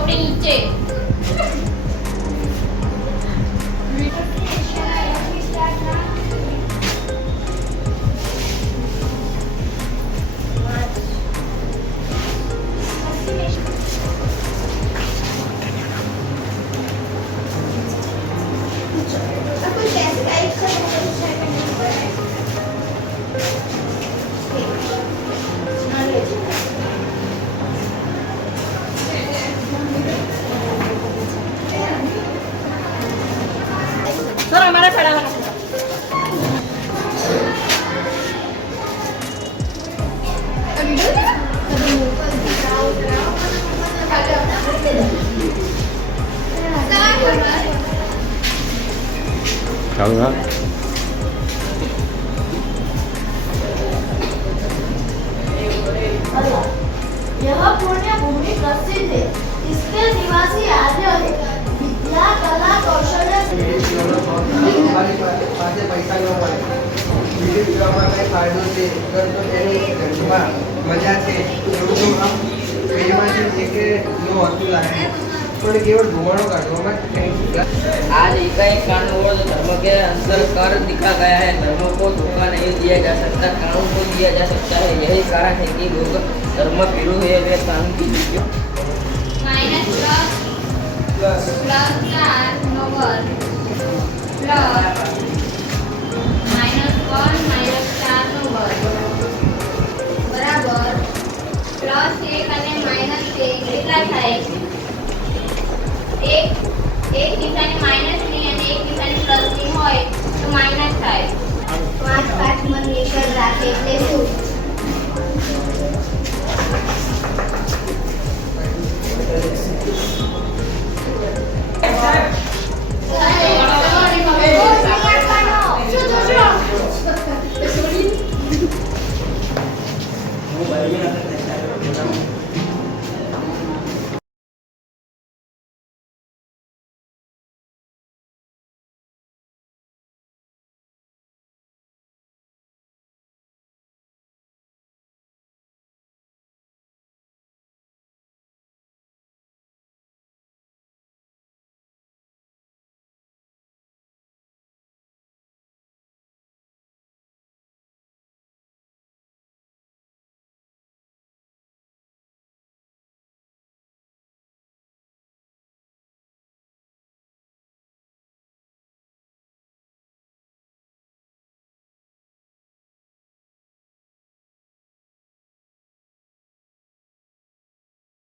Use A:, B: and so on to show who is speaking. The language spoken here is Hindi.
A: sobre Nietzsche.
B: यह पूर्णिया भूमि प्रसिद्ध है। इसके निवासी
C: आदि अधिकार વિવિધ પ્રમાણે ફાયદો છે પરંતુ એની ઘરમાં મજા છે એવું તો આમ પેઢીમાંથી છે કે નો હતું લાગે પણ કેવળ ધુમાડો કાઢવામાં કંઈક
D: आज एकाएक कानून हुआ तो धर्म के अंदर कर दिखा गया है धर्म को धोखा नहीं दिया जा सकता कानून को दिया जा सकता है यही कारण है कि लोग धर्म पीड़ु है वे कानून की नीतियों
E: माइनस प्लस
C: પ્લસ
E: प्लस चार નો વર્ગ પ્લસ કેટલા થાય. એક એક દિશાને માઇનસ